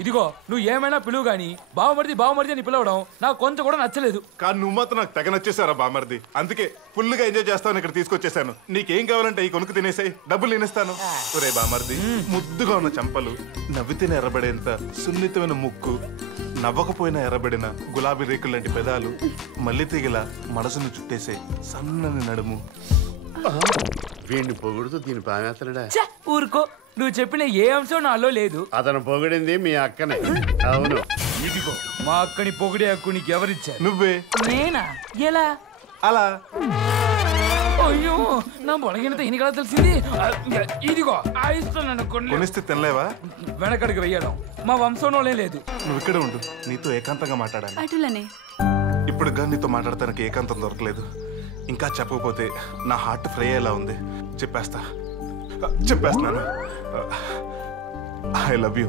ఇదిగో నువ్వు ఏమైనా పిలువు గాని బావమరిది అని పిలవడం నాకు కొంచెం కూడా నచ్చలేదు. కానీ నువ్వు మాత్రం నాకు తెగ నచ్చేసారా బామర్ది. అందుకే ఫుల్గా ఎంజాయ్ చేస్తాను ఇక్కడ తీసుకొచ్చేసాను. నీకేం కావాలంటే ఈ కొనుక్కు తినేసాయి, డబ్బులు నేనిస్తాను. ఒరే బామర్ది, ముద్దుగా ఉన్న చంపలు, నవ్వితేనే ఎర్రబడేంత సున్నితమైన ముక్కు, నవ్వకపోయినా ఎర్రబడిన గులాబీ రేకులు లాంటి పెదాలు, మల్లి తీగల మనసును చుట్టేసే సన్నని నడుము. వీడిని పొగుడుతూ దీని పామేస్తున్నాడా? ఊరుకో, నువ్వు చెప్పిన ఏ అంశం నాలో లేదు. అతను పొగిడింది మీ అక్కనే. అవును, ఇదిగో మా అక్కని పొగిడే హక్కు నీకు ఎవరిచ్చారు? నువ్వే. నేనా? ఎలా? అలా. అయ్యో, నా బొలగినతో ఇన్ని కదా తెలిసింది. ఇదిగో ఆయిస్తున్నాను. కొనిస్తే తినలేవా? వెనకడికి వెయ్యడం మా వంశంలోనే లేదు. నువ్వు ఇక్కడే ఉండు, నీతో ఏకాంతంగా మాట్లాడాలి. అటులనే. ఇప్పుడు గా నీతో మాట్లాడటానికి ఏకాంతం దొరకలేదు. ఇంకా చెప్పకపోతే నా హార్ట్ ఫ్రై అయ్యేలా ఉంది. చెప్పేస్తున్నాను. I love you.